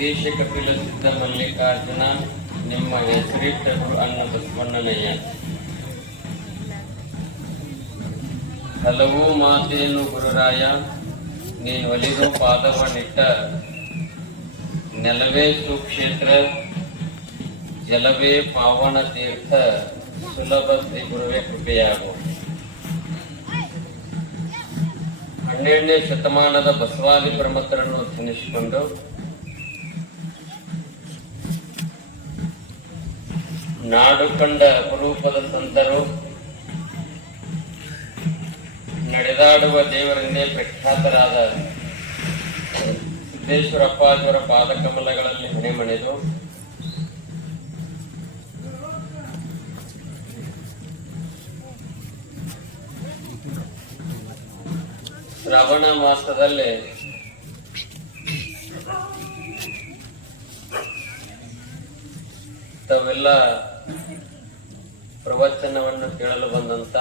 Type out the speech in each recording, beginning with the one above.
ಸಿದ್ದೇಶ ಕಪಿಲ ಸಿದ್ಧ ಮಲ್ಲಿಕಾರ್ಜುನ, ನಿಮ್ಮ ಹೆಸರಿಟ್ಟರು ಅನ್ನ ಬಸವಣ್ಣನಯ್ಯ. ಹಲವು ಮಾತೇನು ಗುರುರಾಯ ನೀ ಒಲಿದು ಪಾದವ ನಿಟ್ಟ ನೆಲವೇ ಸುಕ್ಷೇತ್ರ, ಜಲವೇ ಪಾವನ ತೀರ್ಥ, ಸುಲಭ ಶ್ರೀ ಗುರುವೇ ಕೃಪೆಯಾಗು. ಹನ್ನೆರಡನೇ ಶತಮಾನದ ಬಸವಾದಿ ಪ್ರಮುಖರನ್ನು ಧ್ವನಿಸಿಕೊಂಡು ನಾಡು ಕಂಡ ಅಪರೂಪದ ಸಂತರು. ನಡೆದಾಡುವ ದೇವರಿಂದೇ ಪ್ರಖ್ಯಾತರಾದ ಸಿದ್ದೇಶ್ವರಪ್ಪಾಜಿಯವರ ಪಾದಕಮಲಗಳಲ್ಲಿ ಹಣೆಮಣಿದು. ಶ್ರವಣ ಮಾಸದಲ್ಲಿ ತಾವೆಲ್ಲ ಪ್ರವಚನವನ್ನು ಕೇಳಲು ಬಂದಂತ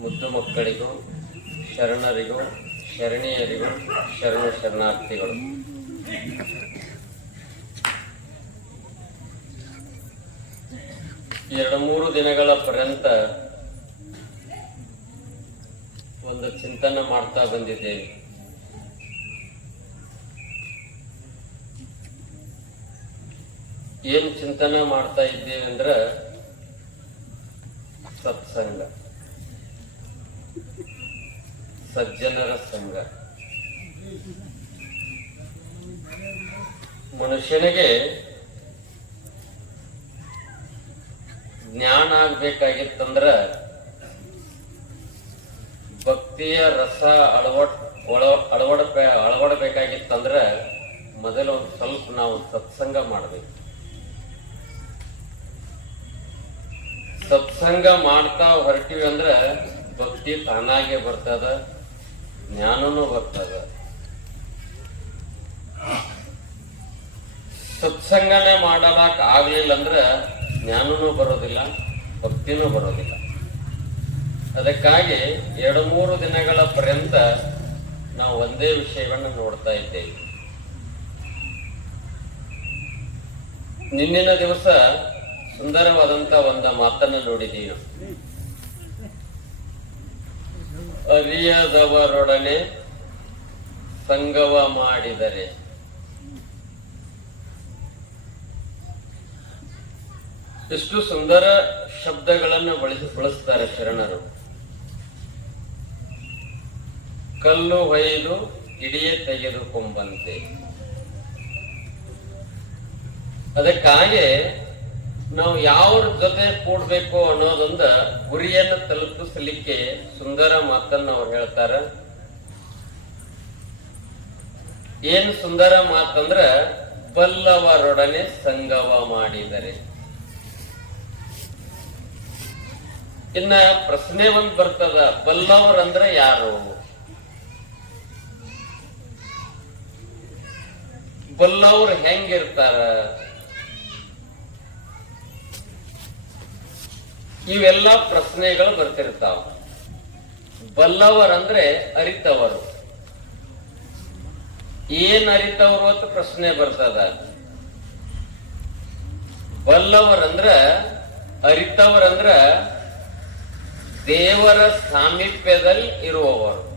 ಮುದ್ದು ಮಕ್ಕಳಿಗೂ, ಶರಣರಿಗೂ, ಶರಣೀಯರಿಗೂ ಶರಣ ಶರಣಾರ್ಥಿಗಳು. ಎರಡು ಮೂರು ದಿನಗಳ ಪರ್ಯಂತ ಒಂದು ಚಿಂತನೆ ಮಾಡ್ತಾ ಬಂದಿದ್ದೇವೆ. ಏನ್ ಚಿಂತನೆ ಮಾಡ್ತಾ ಇದ್ದೇವೆ ಅಂದ್ರ ಸತ್ಸಂಗ ಸಜ್ಜನರ ಸಂಘ. ಮನುಷ್ಯನಿಗೆ ಜ್ಞಾನ ಆಗ್ಬೇಕಾಗಿತ್ತಂದ್ರ ಭಕ್ತಿಯ ರಸ ಅಳವಡ್ ಅಳವಡ ಅಳವಡಬೇಕಾಗಿತ್ತಂದ್ರ ಮೊದಲು ಒಂದು ಸ್ವಲ್ಪ ನಾವು ಸತ್ಸಂಗ ಮಾಡ್ಬೇಕು. ಸತ್ಸಂಗ ಮಾಡ್ತಾ ಹೊರಟಿವಿ ಅಂದ್ರೆ ಭಕ್ತಿ ತಾನಾಗೆ ಬರ್ತದ, ಜ್ಞಾನನೂ ಬರ್ತದ. ಸತ್ಸಂಗನೆ ಮಾಡಲಾಕ ಆಗ್ಲಿಲ್ಲ ಅಂದ್ರೆ ಜ್ಞಾನನೂ ಬರೋದಿಲ್ಲ, ಭಕ್ತಿನೂ ಬರೋದಿಲ್ಲ. ಅದಕ್ಕಾಗಿ ಎರಡು ಮೂರು ದಿನಗಳ ಪರ್ಯಂತ ನಾವು ಒಂದೇ ವಿಷಯವನ್ನು ನೋಡ್ತಾ ಇದ್ದೇವೆ. ನಿನ್ನಿನ ದಿವಸ ಸುಂದರವಾದಂತ ಒಂದು ಮಾತನ್ನ ನೋಡಿದೀವಿ ಅರಿಯದವರೊಡನೆ ಸಂಗವ ಮಾಡಿದರೆ ಎಷ್ಟು ಸುಂದರ ಶಬ್ದಗಳನ್ನು ಬಳಸಿ ಬಳಸ್ತಾರೆ ಶರಣರು. ಕಲ್ಲು ಹೊಯ್ದು ಇಡಿಯೇ ತೆಗೆದುಕೊಂಬಂತೆ. ಅದಕ್ಕಾಗಿ ನಾವು ಯಾವ್ರ ಜೊತೆ ಕೂಡ್ಬೇಕು ಅನ್ನೋದೊಂದ ಗುರಿಯನ್ನು ತಲುಪಿಸಲಿಕ್ಕೆ ಸುಂದರ ಮಾತನ್ನ ಅವ್ರು ಹೇಳ್ತಾರ. ಏನ್ ಸುಂದರ ಮಾತಂದ್ರ ಬಲ್ಲವರೊಡನೆ ಸಂಗವ ಮಾಡಿದರೆ. ಇನ್ನ ಪ್ರಶ್ನೆ ಒಂದ್ ಬರ್ತದ, ಬಲ್ಲವರಂದ್ರ ಯಾರು? ಬಲ್ಲವ್ರು ಹೆಂಗಿರ್ತಾರ? ಇವೆಲ್ಲ ಪ್ರಶ್ನೆಗಳು ಬರ್ತಿರ್ತಾವ. ಬಲ್ಲವರಂದ್ರೆ ಅರಿತವರು. ಏನ್ ಅರಿತವರು ಅಂತ ಪ್ರಶ್ನೆ ಬರ್ತದ. ಬಲ್ಲವರಂದ್ರ, ಅರಿತವರಂದ್ರ ದೇವರ ಸಾಮೀಪ್ಯದಲ್ಲಿ ಇರುವವರು.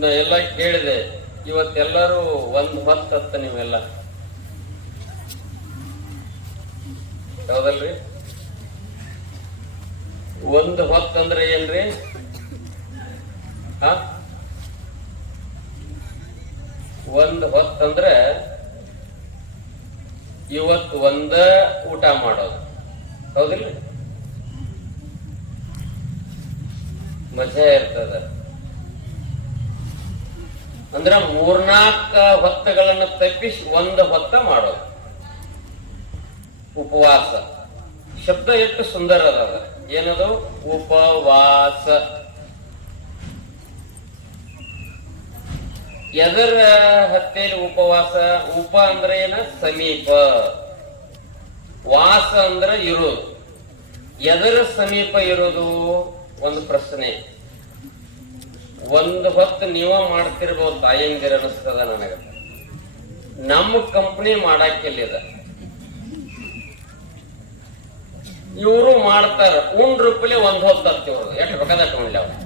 ನಾ ಎಲ್ಲ ಕೇಳಿದೆ. ಇವತ್ತೆಲ್ಲರೂ ಒಂದು ಹೊತ್ತ ನೀವೆಲ್ಲ. ಹೌದಲ್ರಿ? ಒಂದು ಹೊತ್ತಂದ್ರೆ ಏನ್ರಿ? ಹ? ಒಂದ್ ಹೊತ್ತಂದ್ರೆ ಇವತ್ತು ಒಂದ ಊಟ ಮಾಡೋದು. ಹೌದಿಲ್ರಿ? ಮಜಾ ಇರ್ತದ. ಅಂದ್ರ ಮೂರ್ನಾಲ್ಕ ಹೊತ್ತಗಳನ್ನ ತಪ್ಪಿಸಿ ಒಂದು ಹೊತ್ತ ಮಾಡೋದು. ಉಪವಾಸ. ಶಬ್ದ ಎಷ್ಟು ಸುಂದರ ಅದ ಏನದು? ಉಪವಾಸ. ಎದರ ಹತ್ತೇಲಿ ಉಪವಾಸ? ಉಪ ಅಂದ್ರೆ ಏನ? ಸಮೀಪ. ವಾಸ ಅಂದ್ರೆ ಇರೋದು. ಎದರ ಸಮೀಪ ಇರೋದು? ಒಂದು ಪ್ರಶ್ನೆ. ಒಂದು ಹೊತ್ತು ನೀವ ಮಾಡ್ತಿರ್ಬೋದು ತಾಯಂದಿರ ಅನಿಸ್ತದ ನನಗ. ನಮ್ಮ ಕಂಪ್ನಿ ಮಾಡಾಕಿಲ್ಲಿದ ಇವರು ಮಾಡ್ತಾರ. ಉಂಡ್ ರೂಪಾಯಿ ಒಂದ್ ಹೊತ್ತು ಅಂತ ಇವ್ರದ್ದು ಎಷ್ಟು ಬೇಕಾದ ಉಣ್ಲಿ ಅವ್ರು.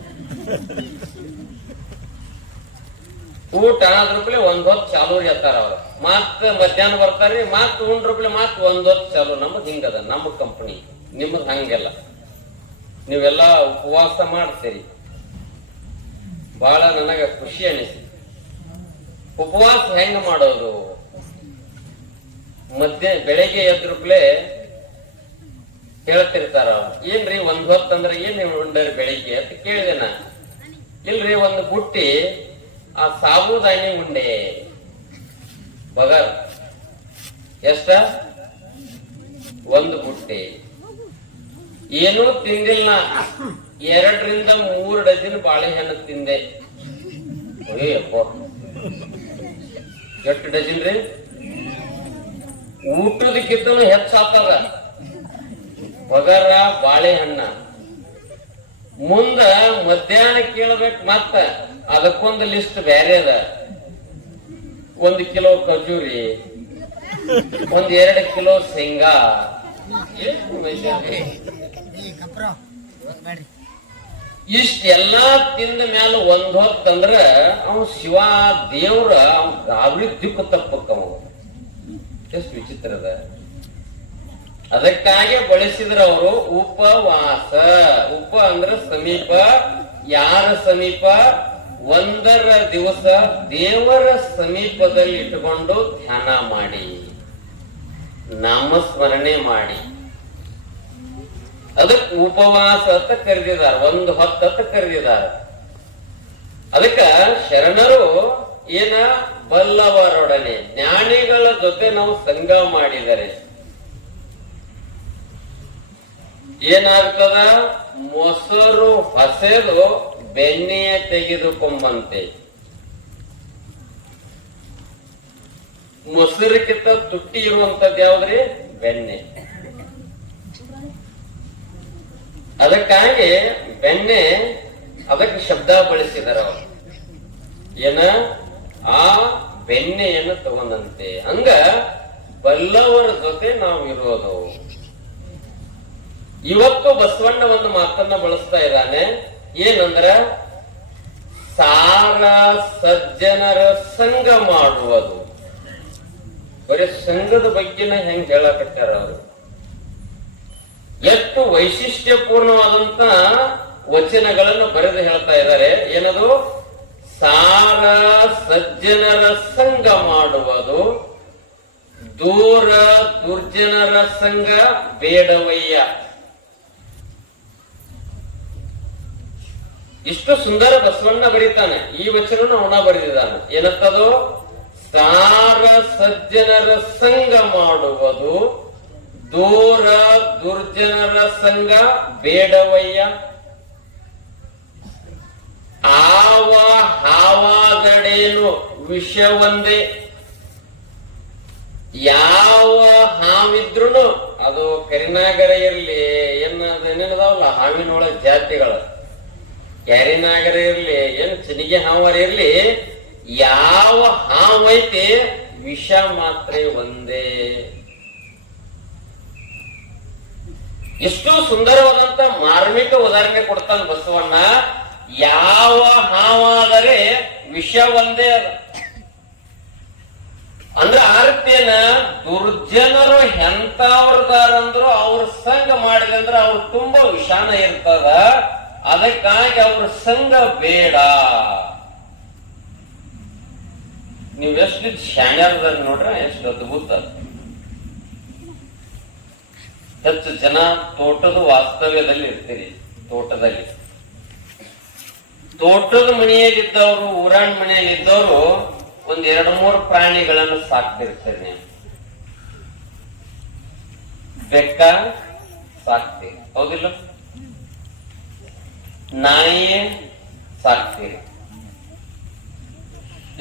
ಊಟ ರೂಪಾಯಿ ಒಂದ್ ಹೊತ್ತು ಚಾಲು ಇರ್ತಾರ ಅವ್ರು. ಮತ್ತ ಮಧ್ಯಾಹ್ನ ಬರ್ತಾರ್ರಿ ಮತ್ ಉಂಡ್ ರೂಪಾಯಿ ಮತ್ ಒಂದ್ ಹೊತ್ತು ಚಾಲು. ನಮ್ಮ ಹಿಂಗದ ನಮ್ಮ ಕಂಪನಿ ನಿಮ್ಮದ್ ಹಂಗೆಲ್ಲ. ನೀವೆಲ್ಲ ಉಪವಾಸ ಮಾಡ್ತೀರಿ. ಬಹಳ ನನಗ ಖುಷಿ ಅನಿಸಿ ಉಪವಾಸ ಹೆಂಗ ಮಾಡೋದು? ಮಧ್ಯ, ಬೆಳಗ್ಗೆ ಎದ್ರುಪ್ಲೆ ಹೇಳ್ತಿರ್ತಾರ. ಏನ್ರಿ ಒಂದ್ ಹೊತ್ತಂದ್ರ ಏನ್ ನೀವು ಉಂಡರಿ ಬೆಳಿಗ್ಗೆ? ಅಂತ ಕೇಳಿದೆ ನಾ ಇಲ್ರಿ, ಒಂದು ಬುಟ್ಟಿ, ಆ ಸಾಬುದಾನಿ ಉಂಡೆ. ಬಗರ್. ಎಷ್ಟ? ಒಂದು ಬುಟ್ಟಿ. ಏನೂ ತಿಂದಿಲ್ಲ. ಎರಡರಿಂದ ಮೂರ್ ಡಜನ್ ಬಾಳೆಹಣ್ಣು ತಿಂದೆ. ಎಷ್ಟು ಡಜನ್ ರೀ ಊಟದಕ್ಕಿಂತ ಹೆಚ್ಚಾಗ್ತದ ಬಗರ ಬಾಳೆಹಣ್ಣ. ಮುಂದ ಮಧ್ಯಾಹ್ನ ಕೇಳ್ಬೇಕು ಮತ್ತ ಅದಕ್ಕೊಂದು ಲಿಸ್ಟ್ ಬೇರೆ ಅದ. ಒಂದು ಕಿಲೋ ಖಜೂರಿ, ಒಂದ್ ಎರಡು ಕಿಲೋ ಶೇಂಗಾ. ಇಷ್ಟೆಲ್ಲಾ ತಿಂದ ಮ್ಯಾಲ ಒಂದ್ ಹೊತ್ತಂದ್ರ ಅವ್ ಶಿವ ದೇವ್ರ ಅವ್ ಗಾಬರಿ ದಿಕ್ಕು ತಪ್ಪಕ್ಕ ಎಷ್ಟು ವಿಚಿತ್ರ ಅದ. ಅದಕ್ಕಾಗಿ ಬಳಸಿದ್ರ ಅವರು ಉಪವಾಸ. ಉಪ ಅಂದ್ರ ಸಮೀಪ, ಯಾರ ಸಮೀಪ? ಒಂದರ ದಿವಸ ದೇವರ ಸಮೀಪದಲ್ಲಿ ಇಟ್ಟುಕೊಂಡು ಧ್ಯಾನ ಮಾಡಿ. ನಾಮಸ್ಮರಣೆ ಮಾಡಿ. ಅದಕ್ಕೆ ಉಪವಾಸ ಅಂತ ಕರೆದಿದ್ದಾರೆ. ಒಂದು ಹೊತ್ತು ಅಂತ ಕರೆದಿದ್ದಾರೆ. ಅದಕ್ಕ ಶರಣರು ಏನ? ಬಲ್ಲವರೊಡನೆ. ಜ್ಞಾನಿಗಳ ಜೊತೆ ನಾವು ಸಂಘ ಮಾಡಿದರೆ ಏನಾಗ್ತದ? ಮೊಸರು ಹಸೆದು ಬೆಣ್ಣೆಯ ತೆಗೆದುಕೊಂಬಂತೆ. ಮೊಸರಿಗಿಂತ ತುಟ್ಟಿ ಇರುವಂತದ್ದು ಯಾವ್ದ್ರಿ? ಬೆಣ್ಣೆ. ಅದಕ್ಕಾಗಿ ಬೆಣ್ಣೆ ಅದಕ್ಕೆ ಶಬ್ದ ಬಳಸಿದಾರ ಏನ? ಆ ಬೆಣ್ಣೆಯನ್ನು ತಗೊಂಡಂತೆ. ಹಂಗ ಬಲ್ಲವರ ಜೊತೆ ನಾವು ಇರೋದು ಇವತ್ತು ಬಸವಣ್ಣ ಒಂದು ಮಾತನ್ನ ಬಳಸ್ತಾ ಇದ್ದಾನೆ. ಏನಂದ್ರ, ಸಾರ ಸಜ್ಜನರ ಸಂಘ ಮಾಡುವುದು. ಬರೀ ಸಂಘದ ಬಗ್ಗೆನ ಹೆಂಗ್ ಹೇಳಕತ್ತಾರ ಅವರು. ಎಷ್ಟು ವೈಶಿಷ್ಟ್ಯಪೂರ್ಣವಾದಂತ ವಚನಗಳನ್ನು ಬರೆದು ಹೇಳ್ತಾ ಇದ್ದಾರೆ. ಏನದು? ಸಾರ ಸಜ್ಜನರ ಸಂಘ ಮಾಡುವುದು. ದೂರ ದುರ್ಜನರ ಸಂಘ ಬೇಡವಯ್ಯ. ಇಷ್ಟು ಸುಂದರ ಬಸವಣ್ಣ ಬರೀತಾನೆ. ಈ ವಚನ ಅವನ ಬರೆದಿದ್ದಾನೆ. ಏನತ್ತದು ಸಾರ ಸಜ್ಜನರ ಸಂಘ ಮಾಡುವುದು. ದೂರ ದುರ್ಜನರ ಸಂಘ ಬೇಡವಯ್ಯ. ಆವ ಹಾವಾದಡೇನು ಒಂದೇ ಯಾವ ಹಾವಿದ್ರುನು ಅದು ಕರಿನಾಗರ ಇರಲಿ ಏನದ ಏನೇನದಾವಲ್ಲ ಹಾವಿನೊಳಗ ಜಾತಿಗಳು. ಕ್ಯಾರಿನಾಗರ ಇರ್ಲಿ, ಏನು ಚಿನಿಗೆ ಹಾವರ ಇರಲಿ, ಯಾವ ಹಾವೈತಿ ವಿಷ ಮಾತ್ರ ಒಂದೇ. ಎಷ್ಟು ಸುಂದರವಾದಂತ ಮಾರ್ಮಿಕ ಉದಾಹರಣೆ ಕೊಡ್ತಾನೆ ಬಸವಣ್ಣ. ಯಾವ ಹಾವಾದರೆ ವಿಷ ಒಂದೇ ಅದ. ಅಂದ್ರೆ ಆರ್ತಿಯನ ದುರ್ಜನರು ಎಂತವ್ರದಾರಂದ್ರು, ಅವ್ರ ಸಂಘ ಮಾಡಿದ್ರೆ ಅವ್ರು ತುಂಬಾ ವಿಷಾನ ಇರ್ತದ. ಅದಕ್ಕಾಗಿ ಅವ್ರ ಸಂಘ ಬೇಡ. ನೀವು ಎಷ್ಟು ಶಾಣ್ಯಾರ್ದಾಗ ನೋಡ್ರೆ ಎಷ್ಟು ಅದ್ಭುತ. ಹೆಚ್ಚು ಜನ ತೋಟದ ವಾಸ್ತವ್ಯದಲ್ಲಿ ಇರ್ತೀರಿ, ತೋಟದಲ್ಲಿ. ತೋಟದ ಮನೆಯಲ್ಲಿದ್ದವರು, ಊರಾಣ್ ಮನೆಯಲ್ಲಿದ್ದವರು ಒಂದ್ ಎರಡು ಮೂರು ಪ್ರಾಣಿಗಳನ್ನು ಸಾಕ್ತಿರ್ತೀರಿ ಬೆಕ್ಕ ಸಾಕ್ತೀರಿ. ಹೌದಿಲ್ಲ? ನಾಯಿ ಸಾಕ್ತೀರಿ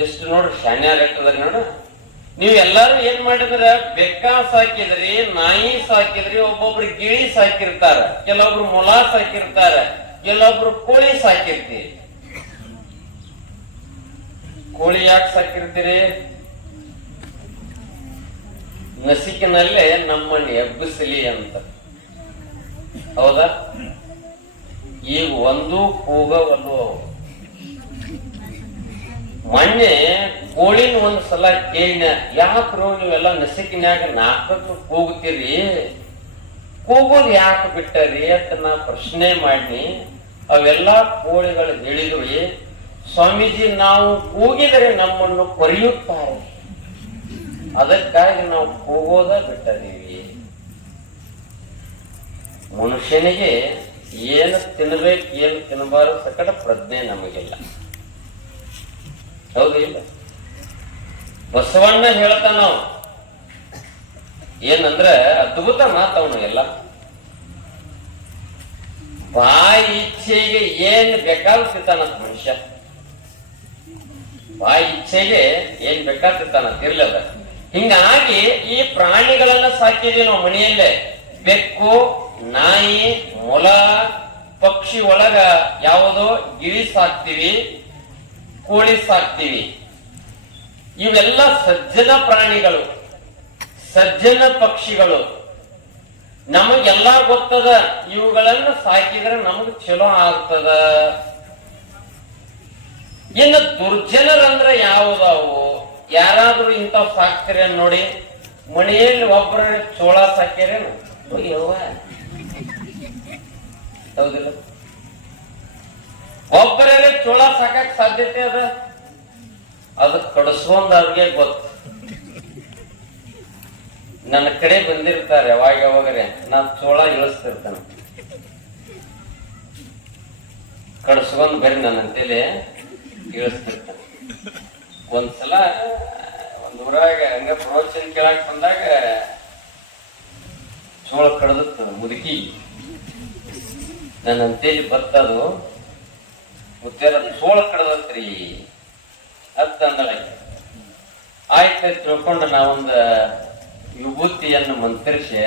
ಎಷ್ಟು ನೋಡ್ರಿ ಶಾನ್ಯ ಎಷ್ಟದ ನೋಡ. ನೀವು ಎಲ್ಲಾರು ಏನ್ ಮಾಡಿದ್ರ, ಬೆಕ್ಕ ಸಾಕಿದ್ರಿ, ನಾಯಿ ಸಾಕಿದ್ರಿ, ಒಬ್ಬೊಬ್ರು ಗಿಳಿ ಸಾಕಿರ್ತಾರ, ಕೆಲವೊಬ್ರು ಮೊಲ ಸಾಕಿರ್ತಾರ, ಕೆಲವೊಬ್ರು ಕೋಳಿ ಸಾಕಿರ್ತೀರಿ ಕೋಳಿ ಯಾಕೆ ಸಾಕಿರ್ತೀರಿ? ನಸಿಕಿನಲ್ಲೇ ನಮ್ಮನ್ನು ಎಬ್ಬಿಸಲಿ ಅಂತ. ಹೌದಾ? ಈಗ ಒಂದು ಕೂಗ ಅವು. ಮೊನ್ನೆ ಕೋಳಿನ ಒಂದ್ ಸಲ ಕೇಳಿನ ಯಾಕ್ರೋ ನೀವೆಲ್ಲ ನಸಿಕಿನಾಗ ನಾಲ್ಕಕ್ಕೆ ಕೂಗುತ್ತೀರಿ? ಕೂಗೋದು ಯಾಕೆ ಬಿಟ್ಟರಿ ಅಂತ ನಾ ಪ್ರಶ್ನೆ ಮಾಡಿ ಅವೆಲ್ಲಾ ಕೋಳಿಗಳು ಹೇಳಿದ್ವಿ ಸ್ವಾಮೀಜಿ ನಾವು ಕೂಗಿದರೆ ನಮ್ಮನ್ನು ಕೊರೆಯುತ್ತಾರೆ. ಅದಕ್ಕಾಗಿ ನಾವು ಕೂಗೋದ ಬಿಟ್ಟದೀವಿ. ಮನುಷ್ಯನಿಗೆ ಏನು ತಿನ್ನಬೇಕು ಏನು ತಿನ್ನಬಾರದು ಸಕಟ ಪ್ರಜ್ಞೆ ನಮಗಿಲ್ಲ. ಹೌದು ಇಲ್ಲ? ಬಸವಣ್ಣ ಹೇಳ್ತಾನ ಏನಂದ್ರೆ ಅದ್ಭುತ ಮಾತವನು ಎಲ್ಲ. ಬಾಯಿ ಇಚ್ಛೆಗೆ ಏನ್ ಬೇಕಾಗ್ತಿರ್ತಾನಂತ ಮನುಷ್ಯ. ಬಾಯಿ ಇಚ್ಛೆಗೆ ಏನ್ ಬೇಕಾಗ್ತಿರ್ತಾನಂತ ಇರ್ಲದ ಹಿಂಗಾಗಿ ಈ ಪ್ರಾಣಿಗಳನ್ನ ಸಾಕಿದೀವಿ ನಾವು ಮನೆಯಲ್ಲೇ. ಬೆಕ್ಕು ನಾಯಿ, ಮೊಲ, ಪಕ್ಷಿ ಒಳಗ ಯಾವುದೋ? ಗಿಳಿ ಸಾಕ್ತಿವಿ, ಕೋಳಿ ಸಾಕ್ತಿವಿ. ಇವೆಲ್ಲ ಸಜ್ಜನ ಪ್ರಾಣಿಗಳು, ಸಜ್ಜನ ಪಕ್ಷಿಗಳು. ನಮಗೆಲ್ಲ ಗೊತ್ತದ, ಇವುಗಳನ್ನು ಸಾಕಿದ್ರೆ ನಮಗ್ ಚಲೋ ಆಗ್ತದ. ಇನ್ನು ದುರ್ಜನರಂದ್ರೆ ಯಾವುದಾವು? ಯಾರಾದ್ರೂ ಇಂಥವ್ ಸಾಕ್ತಿರೇನ್ ನೋಡಿ? ಮನೆಯಲ್ಲಿ ಒಬ್ಬರ ಚೋಳ ಸಾಕ್ಯಾರೇನು? ಹೌದಿಲ್ಲ. ಒಬ್ಬರೇ ಚೋಳ ಸಾಕಕ್ ಸಾಧ್ಯತೆ ಅದ? ಅದು ಕಡಿಸ್ಕೊಂಡ್ ಅವ್ರಿಗೆ ಗೊತ್ತು. ನನ್ನ ಕಡೆ ಬಂದಿರ್ತಾರೆ, ಯಾವಾಗ ಯಾವಾಗರೆ. ನಾನ್ ಚೋಳ ಇಳಿಸ್ತಿರ್ತಾನೆ. ಕಡಿಸ್ಕೊಂಡ್ ಬರೀ ನನ್ನ ಅಂತೇಳಿ ಇಳಿಸ್ತಿರ್ತಾನೆ. ಒಂದ್ಸಲ, ಒಂದ್ ಊರಾಗ ಹಂಗ ಪ್ರವಚನ ಕೇಳಕ್ ಬಂದಾಗ, ಚೋಳ ಕಡ್ದತ್ತ ಮುದುಕಿ. ನನ್ನ ಅಂತೇಳಿ ಬರ್ತದು ಉತ್ತರ ಸೋಳ ಕಡದಂತ್ರಿ ಅಂತ ಅಂದಳ. ಆಯ್ತು ತಿಳ್ಕೊಂಡು ನಾವೊಂದು ವಿಭೂತಿಯನ್ನು ಮಂತ್ರಿಸಿ,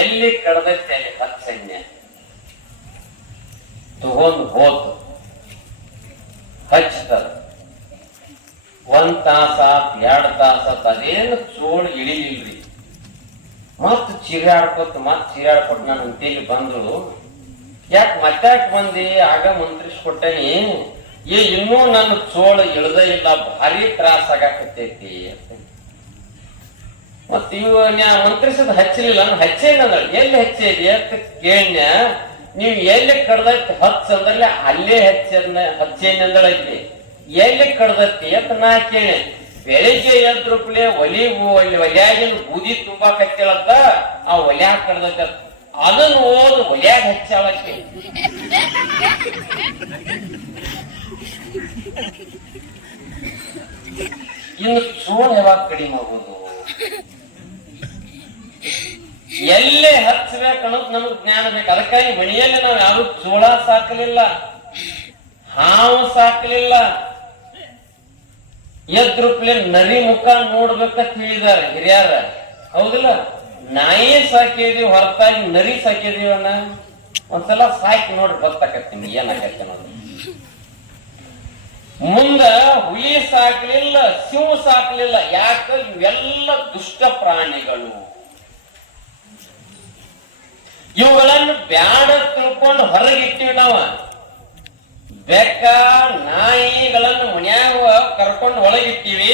ಎಲ್ಲಿ ಕಡದತ್ತೆ ಅಲ್ಲಿ ಹತ್ಸೈನ್ಯ ತಗೊಂಡು ಹೋತು ಹಚ್ತಾರ ಒಂದ್ ತಾಸ ಎರಡು ತಾಸ ಅದೇನು ಚೋಳು ಇಳಿಲಿಲ್ರಿ. ಮತ್ ಚೀರಾಡ್ಕೊತ ಮತ್ ಚಿರಾಡ್ಕೊಟ್ ನಾನು ಅಂತೇಳಿ ಬಂದ್ರು ಯಾಕೆ ಮತ್ತಾಕ್ ಬಂದಿ? ಆಗ ಮಂತ್ರಿಸ್ ಏ, ಇನ್ನೂ ನನ್ನ ಚೋಳ ಇಳದ ಇಲ್ಲ, ಭಾರಿ ತ್ರಾಸ ಆಗಾಕತ್ತೈತಿ ಮತ್ ಇವ ನ್ಯಾ ಮಂತ್ರಿಸದ್ ಹಚ್ಚಲಿಲ್ಲ ನಾನು ಹಚ್ಚೇನ ಎಲ್ಲಿ ಹಚ್ಚೇದಿ ಅಂತ ಕೇಳ ನೀವ್ ಎಲ್ಲಿ ಕಡ್ದೈತಿ ಹಚ್ಚ ಅಂದ್ರೆ ಅಲ್ಲೇ ಹಚ್ಚ ಹಚ್ಚೇನಿ ಅಂದಳೈತಿ ಎಲ್ಲಿ ಕಡ್ದೈತಿ? ಅಂತ ನಾ ಕೇಳಿ ಬೆಳಿಗ್ಗೆ ಎದ್ರುಪ್ಲೆ ಒಲಿ ಅಲ್ಲಿ ಒಲ್ಯಾಗಿನ ಬೂದಿ ತುಂಬಾ ಕತ್ತಿಳತ್ತ ಆ ಒಲ್ಯಾಗ ಕಡ್ದೈತಿ. ಅದನ್ನ ಓದು ಒಲ್ಯಾಗ ಹಚ್ಚಾಳಕ್ಕೆ ಇನ್ನು ಸೋಣ ಯಾವಾಗ ಕಡಿಮೆ ಆಗೋದು ಎಲ್ಲೇ ಹಚ್ಚಬೇಕು ಅನ್ನೋದು ನಮಗ್ ಜ್ಞಾನ ಬೇಕು. ಅದಕ್ಕಾಗಿ ಮನೆಯಲ್ಲಿ ನಾವು ಯಾರು ಜೋಳ ಸಾಕಲಿಲ್ಲ, ಹಾವು ಸಾಕಲಿಲ್ಲ. ಎದ್ರುಪ್ಲೆ ನರಿ ಮುಖ ನೋಡ್ಬೇಕಂತ ಹೇಳಿದಾರೆ ಹಿರಿಯಾರ. ಹೌದಿಲ್ಲ? ನಾಯಿ ಸಾಕಿದೀವಿ ಹೊರತಾಗಿ ನರಿ ಸಾಕಿದೀವಣ್ಣ ಒಂದ್ಸಲ ಸಾಕಿ ನೋಡ್ರಿ ಗೊತ್ತಾಕತ್ತಿ ಏನಾಗತ್ತೆ ನೋಡಿ ಮುಂದ ಹುಲಿ ಸಾಕ್ಲಿಲ್ಲ, ಸಿಂಹ ಸಾಕ್ಲಿಲ್ಲ, ಯಾಕ ಇವೆಲ್ಲ ದುಷ್ಟ ಪ್ರಾಣಿಗಳು? ಇವುಗಳನ್ನು ಬ್ಯಾಡ ತಿಳ್ಕೊಂಡು ಹೊರಗಿಟ್ಟಿವಿ ನಾವ. ಬೆಕ್ಕ ನಾಯಿಗಳನ್ನು ಮನ್ಯಾಗ ಕರ್ಕೊಂಡು ಒಳಗಿಟ್ಟಿವಿ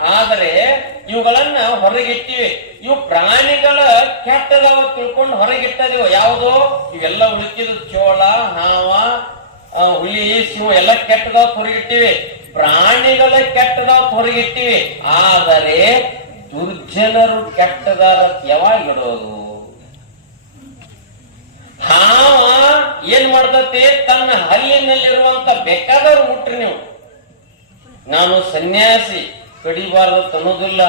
ಆದರೆ ಇವುಗಳನ್ನ ಹೊರಗಿಟ್ಟಿವೆ. ಇವು ಪ್ರಾಣಿಗಳ ಕೆಟ್ಟದಾವ ತಿಳ್ಕೊಂಡು ಹೊರಗಿಟ್ಟದಿವ. ಯಾವುದೋ? ಇವೆಲ್ಲ ಉಳಿಕಿದ ಚೋಳ, ಹಾವ ಹುಲಿ, ಸಿಂಹ, ಎಲ್ಲ ಕೆಟ್ಟದಾವ ಹೊರಗಿಟ್ಟಿವೆ. ಪ್ರಾಣಿಗಳ ಕೆಟ್ಟದಾವ ಹೊರಗಿಟ್ಟಿವೆ. ಆದರೆ ದುರ್ಜನರು ಕೆಟ್ಟದಾರ ಯಾವಾಗ ಇಡೋದು. ಹಾವ ಏನ್ ಮಾಡ್ತತಿ? ತನ್ನ ಹಲ್ಲಿನಲ್ಲಿರುವಂತ ಬೇಕಾದವ್ರು ಮುಟ್ರಿ ನೀವು. ನಾನು ಸನ್ಯಾಸಿ. ಕಡಿಬಾರ್ದತ್ ತನ್ನೋದಿಲ್ಲ.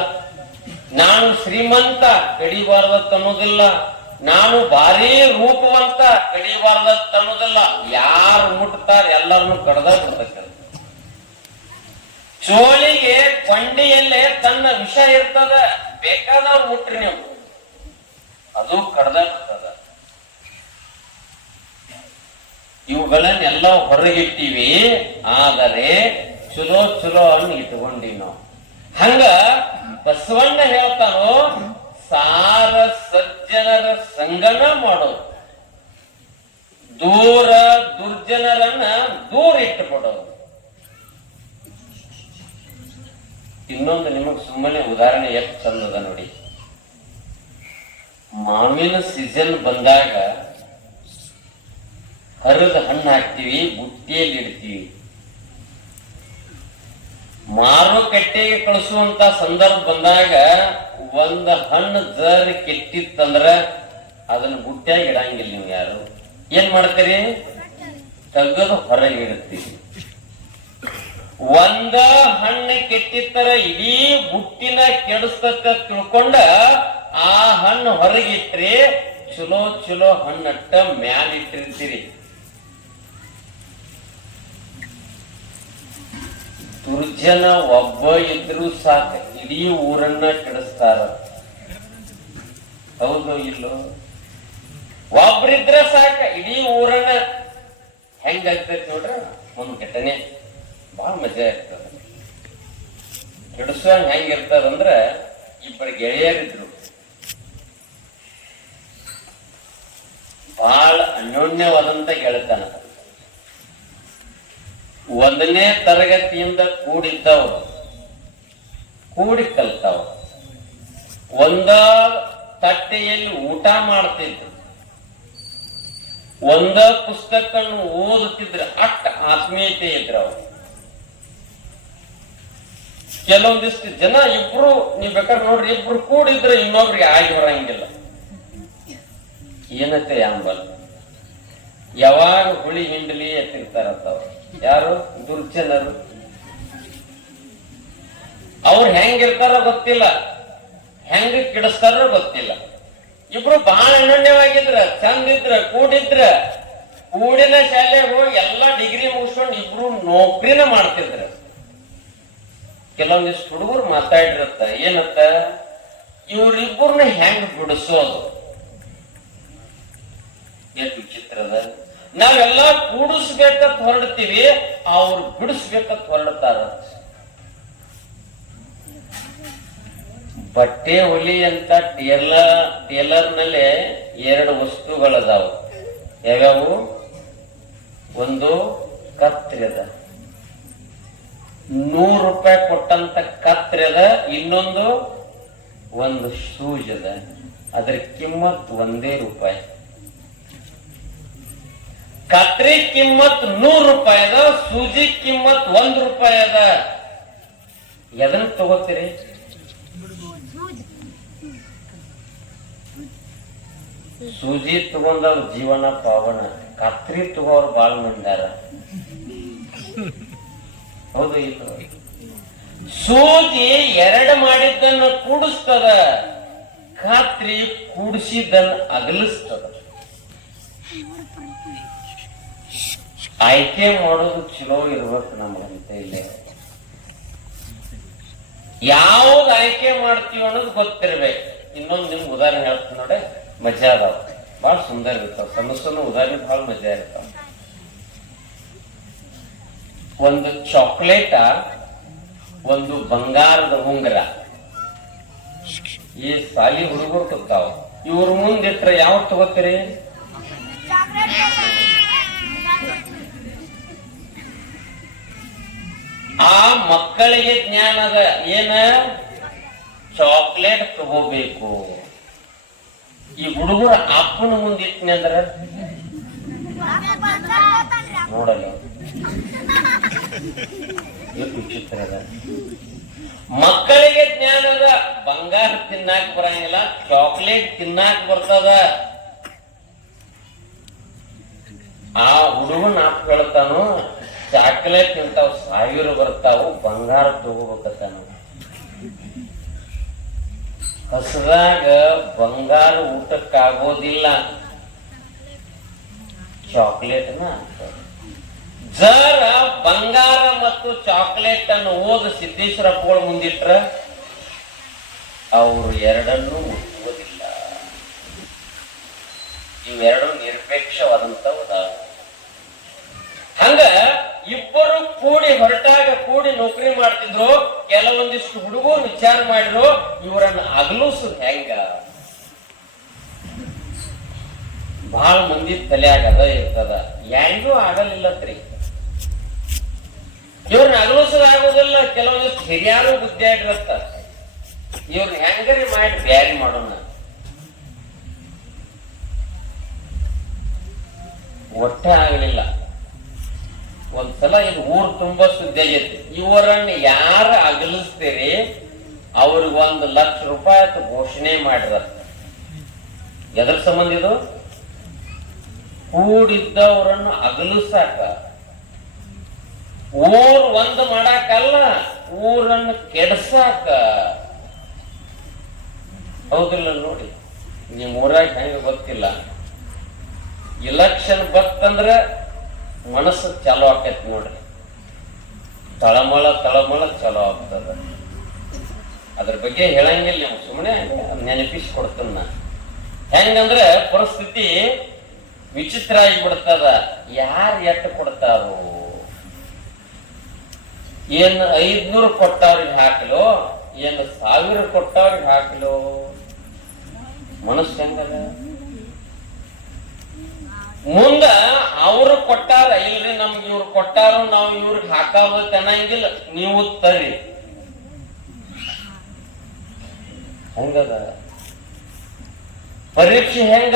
ನಾನು ಶ್ರೀಮಂತ ಕಡಿಬಾರ್ದತ್ ತನ್ನೋದಿಲ್ಲ. ನಾನು ಭಾರಿ ರೂಪವಂತ ಕಡಿಬಾರ್ದತ್ ತನ್ನೋದಿಲ್ಲ. ಯಾರು ಮುಟ್ತಾರ ಎಲ್ಲರನ್ನು ಕಡ್ದ ಬಿಡ್ತಕ್ಕ ಚೋಳಿಗೆ ಕೊಂಡಿಯಲ್ಲೇ ತನ್ನ ವಿಷ ಇರ್ತದ. ಬೇಕಾದವ್ರು ಮುಟ್ರಿ ನೀವು. ಅದು ಕಡ್ದ ಇವುಗಳನ್ನೆಲ್ಲ ಹೊರಗಿಟ್ಟಿವಿ. ಆದರೆ ಚಲೋ ಚಲೋ ಅನ್ನು ಇಟ್ಕೊಂಡಿ ನಾವು ಹಂಗ ಬಸವಣ್ಣ ಹೇಳ್ತಾನೋ, ಸಾರ ಸಜ್ಜನರ ಸಂಗನ ಮಾಡೋದು. ದೂರ ದುರ್ಜನರನ್ನ ದೂರ ಇಟ್ಟುಕೊಡೋದು ಇನ್ನೊಂದು ನಿಮಗೆ ಸುಮ್ಮನೆ ಉದಾಹರಣೆ ಎಷ್ಟು ಚಂದದ ನೋಡಿ. ಮಾವಿನ ಸೀಸನ್ ಬಂದಾಗ ಹರಿದ ಹಣ್ಣು ಹಾಕ್ತೀವಿ, ಬುಟ್ಟಿಯಲ್ಲಿ ಇಡ್ತೀವಿ. ಮಾರುಕಟ್ಟೆಗೆ ಕಳಿಸುವಂತ ಸಂದರ್ಭ ಬಂದಾಗ ಒಂದ ಹಣ್ಣು ಜರ್ ಕೆಟ್ಟಿತ್ತಂದ್ರ ಅದನ್ನ ಗುಟ್ಟಿಯಾಗಿ ಇಡಂಗಿಲ್ಲ ನೀವು ಯಾರು. ಏನ್ ಮಾಡ್ತೀರಿ? ತೆಗೆದು ಹೊರಗೆ ಒಂದ ಹಣ್ಣು ಕೆಟ್ಟಿತ್ತರ ಇಡೀ ಬುಟ್ಟಿನ ಕೆಡಿಸ್ತಕ್ಕ ತಿಳ್ಕೊಂಡ ಆ ಹಣ್ಣು ಹೊರಗಿಟ್ರಿ ಚಲೋ ಚಲೋ ಹಣ್ಣಟ್ಟ ಮ್ಯಾಲ ದುರ್ಜನ ಒಬ್ಬ ಇದ್ರು ಸಾಕ, ಇಡೀ ಊರನ್ನ ಕೆಡಿಸ್ತಾರ. ಹೌದು ಇಲ್ಲೋ? ಒಬ್ರಿದ್ರ ಸಾಕ, ಇಡೀ ಊರನ್ನ. ಹೆಂಗಾಗ್ತೈತಿ ನೋಡ್ರ? ಒಂದು ಘಟನೆ ಬಹಳ ಮಜಾ ಇರ್ತದ ಕೆಡಿಸುವಂಗ ಹೆಂಗಿರ್ತದಂದ್ರ ಇಬ್ಬರು ಗೆಳೆಯರಿದ್ರು. ಬಹಳ ಅನ್ಯೋನ್ಯವಾದಂತ ಗೆಳೆತನ. ಒಂದನೇ ತರಗತಿಯಿಂದ ಕೂಡಿದ್ದವರು, ಕೂಡಿ ಕಲ್ತವ್ರು. ಒಂದ ತಟ್ಟೆಯಲ್ಲಿ ಊಟ ಮಾಡ್ತಿದ್ರು. ಒಂದ ಪುಸ್ತಕವನ್ನು ಓದುತ್ತಿದ್ರೆ ಅಟ್ಟ ಆತ್ಮೀಯತೆ ಇದ್ರ ಅವರು. ಕೆಲವೊಂದಿಷ್ಟು ಜನ ಇಬ್ರು, ನೀವ್ ಬೇಕಾದ್ರೆ ನೋಡ್ರಿ, ಇಬ್ರು ಕೂಡಿದ್ರೆ ಇನ್ನೊಬ್ರಿಗೆ ಆಗಿ ಬರಂಗಿಲ್ಲ. ಏನತ್ತೆ ಅಂಬಲ್? ಯಾವಾಗ ಹುಳಿ ಹಿಂಡಲಿ ಎತ್ತಿರ್ತಾರಂತವ್ರು ಯಾರು? ದುರ್ಜನರು. ಅವ್ರು ಹೆಂಗಿರ್ತಾರೋ ಗೊತ್ತಿಲ್ಲ. ಹೆಂಗ್ ಕಿಡಿಸ್ತಾರೋ ಗೊತ್ತಿಲ್ಲ. ಇಬ್ರು ಬಹಳ ಅನನ್ಯವಾಗಿದ್ರ, ಚಂದಿದ್ರ, ಕೂಡಿದ್ರ, ಕೂಡಿನ ಶಾಲೆಗೆ ಹೋಗಿ ಎಲ್ಲಾ ಡಿಗ್ರಿ ಮುಗಿಸ್ಕೊಂಡು ಇಬ್ರು ನೌಕರಿನ ಮಾಡ್ತಿದ್ರ. ಕೆಲವೊಂದಿಷ್ಟು ಹುಡುಗರು ಮಾತಾಡಿರತ್ತ, ಏನತ್ತ? ಇವ್ರಿಬ್ಬರನ್ನ ಹೆಂಗ್ ಬಿಡಿಸೋದು? ಎಷ್ಟು ವಿಚಿತ್ರದ ನಾವೆಲ್ಲ ಕೂಡಿಸ್ಬೇಕಂತ ಹೊರಡ್ತೀವಿ, ಅವ್ರು ಬಿಡಿಸ್ಬೇಕಂತ ಹೊರಡ್ತಾರ. ಬಟ್ಟೆ ಹೊಲಿ ಅಂತ ಟೇಲರ್ ಟೇಲರ್ನಲ್ಲಿ ಎರಡು ವಸ್ತುಗಳದಾವು ಯಾವ್ಯಾವು? ಒಂದು ಕತ್ರಿ ಅದ. ನೂರು ರೂಪಾಯಿ ಕೊಟ್ಟಂತ ಕತ್ರಿ ಅದ, ಇನ್ನೊಂದು ಒಂದು ಶೂಜ್ ಅದ. ಅದ್ರ ಕಿಮ್ಮತ್ ಒಂದೇ ರೂಪಾಯಿ. ಕತ್ರಿ ಕಿಮ್ಮತ್ ನೂರು ರೂಪಾಯಿ ಅದ, ಸೂಜಿ ಕಿಮ್ಮತ್ ಒಂದ್ ರೂಪಾಯಿ ಅದ. ಎದನ್ನ ತಗೋತೀರಿ? ಸೂಜಿ ತಗೊಂಡವ್ರ ಜೀವನ ಪಾವನ, ಕತ್ರಿ ತಗೋರ್ ಬಾಳ್ ಮಂದಾರ ಹೌದು ಇದು ಸೂಜಿ ಎರಡು ಮಾಡಿದ್ದನ್ನ ಕೂಡಿಸ್ತದ ಖಾತ್ರಿ ಕೂಡಿಸಿದ್ದನ್ನ ಅಗಲಿಸ್ತದ. ಆಯ್ಕೆ ಮಾಡೋದು ಚಲೋ ಇರ್ಬೇಕು ನಮ್ಗಂತ ಇಲ್ಲಿ. ಯಾವ್ದು ಆಯ್ಕೆ ಮಾಡ್ತೀವಿ ಅನ್ನೋದು ಗೊತ್ತಿರ್ಬೇಕು. ಇನ್ನೊಂದು ನಿಮ್ಗೆ ಉದಾಹರಣೆ ಹೇಳ್ತೀನಿ ನೋಡಿ ಮಜಾ ಅದಾವ. ಬಹಳ ಸುಂದರ ಇರ್ತಾವ. ಸಣ್ಣ ಸಣ್ಣ ಉದಾಹರಣೆ ಬಹಳ ಮಜಾ ಇರ್ತಾವ. ಒಂದು ಚಾಕ್ಲೇಟ, ಒಂದು ಬಂಗಾರದ ಉಂಗುರ. ಈ ಸಾಲಿ ಹುಡುಗರು ಕೊಡ್ತಾವ. ಇವ್ರ ಮುಂದಿಟ್ರೆ ಯಾವ ತಗೋತೀರಿ? ಆ ಮಕ್ಕಳಿಗೆ ಜ್ಞಾನದ ಏನ? ಚಾಕ್ಲೇಟ್ ತಗೋಬೇಕು. ಈ ಹುಡುಗರ ಅಪ್ಪನ ಮುಂದಿಟ್ನಿ ಅಂದ್ರ? ನೋಡಲ್ಲ. ವಿಚಿತ್ರ ಮಕ್ಕಳಿಗೆ ಜ್ಞಾನದ ಬಂಗಾರ ತಿನ್ನಾಕ ಬರಂಗಿಲ್ಲ. ಚಾಕ್ಲೇಟ್ ತಿನ್ನಾಕ ಬರ್ತದ. ಆ ಹುಡುಗನ ಅಪ್ಪ ಚಾಕ್ಲೇಟ್ ತಿಂತಾವ್ ಸಾವಿರ ಬರ್ತಾವು, ಬಂಗಾರ ತಗೋಬೇಕತ್ತಾನು ಹಸದಾಗ ಬಂಗಾರ ಊಟಕ್ಕಾಗೋದಿಲ್ಲ. ಚಾಕ್ಲೇಟ್ನ. ಜರ ಬಂಗಾರ ಮತ್ತು ಚಾಕ್ಲೇಟ್ ಅನ್ನು ಓದ ಸಿದ್ದೇಶ್ವರಪ್ಪಗಳ ಮುಂದಿಟ್ರ, ಅವರು ಎರಡನ್ನೂ ಮುಟ್ಟುವುದಿಲ್ಲ ಇವೆರಡು ನಿರಪೇಕ್ಷವಾದಂತ ಉದಾಹರಣೆ ಹಂಗ ಇಬ್ಬರು ಕೂಡಿ ಹೊರಟಾಗ ಕೂಡಿ ನೌಕರಿ ಮಾಡ್ತಿದ್ರು. ಕೆಲವೊಂದಿಷ್ಟು ಹುಡುಗರು ವಿಚಾರ ಮಾಡಿದ್ರು. ಇವರನ್ನ ಅಗಲೂಸು ಹೆಂಗ? ಬಹಳ ಮಂದಿ ತಲೆಯಾಗ ಅದ ಇರ್ತದ. ಹೆಂಗೂ ಆಗಲಿಲ್ಲತ್ರಿ. ಇವ್ರನ್ನ ಅಗಲುಸದ್ ಆಗೋದಿಲ್ಲ, ಕೆಲವೊಂದಿಷ್ಟು ಹಿರಿಯಾರು ಬುದ್ಧಿ ಆಗಿರತ್ತ. ಇವ್ರನ್ನ ಹೆಂಗರಿ ಮಾಡಿ ಬ್ಯಾರಿ ಮಾಡೋಣ? ಒಟ್ಟೆ ಆಗಲಿಲ್ಲ ಒಂದ್ಸಲ ಇದು ಊರ್ ತುಂಬಾ ಸುದ್ದಿ ಆಗೈತಿ. ಇವರನ್ನ ಯಾರ ಅಗಲಿಸ್ತೀರಿ? ಅವ್ರಿಗೆ ಒಂದು ಲಕ್ಷ ರೂಪಾಯಿ ಘೋಷಣೆ ಮಾಡಿದ ಎದ್ರ ಸಂಬಂಧ ಇದು? ಕೂಡಿದ್ದವರನ್ನು ಅಗಲಿಸಾಕ. ಊರ್ ಒಂದ್ ಮಾಡಾಕಲ್ಲ, ಊರನ್ನು ಕೆಡ್ಸಾಕ. ಹೌದಿಲ್ಲ ನೋಡಿ, ನಿಮ್ ಊರಾಗ ಹೆಂಗ ಗೊತ್ತಿಲ್ಲ. ಇಲೆಕ್ಷನ್ ಬತ್ತಂದ್ರ ಮನಸ್ಸು ಚಾಲೂ ಆಕೈತಿ ನೋಡ್ರಿ. ತಳಮಳ ತಳಮಳ ಚಲೋ ಆಗ್ತದ. ಅದ್ರ ಬಗ್ಗೆ ಹೇಳಂಗಿಲ್ಲ ನೀವು ಸುಮ್ಮನೆ ನೆನಪಿಸ್ಕೊಡ್ತನ್ನ ನಾ ಹೆಂಗಂದ್ರೆ ಪರಿಸ್ಥಿತಿ ವಿಚಿತ್ರ ಆಗಿಬಿಡ್ತದ. ಯಾರು ಎಟ್ಟು ಕೊಡ್ತಾರೋ? ಏನ್ ಐದ್ನೂರು ಕೊಟ್ಟವ್ರಿಗೆ ಹಾಕಲೋ? ಏನ್ ಸಾವಿರ ಕೊಟ್ಟವ್ರಿಗೆ ಹಾಕಲೋ? ಮನಸ್ಸು ಹೆಂಗದ? ಮುಂದ ಅವ್ರು ಕೊಟ್ಟಾರ, ಇಲ್ರಿ ನಮ್ಗೆ ಇವ್ರು ಕೊಟ್ಟಾರ, ನಾವ್ ಇವ್ರಿಗೆ ಹಾಕಾವ ತನಂಗಿಲ್ಲ ನೀವು ತರಿ ಹಂಗದ? ಪರೀಕ್ಷೆ ಹೆಂಗ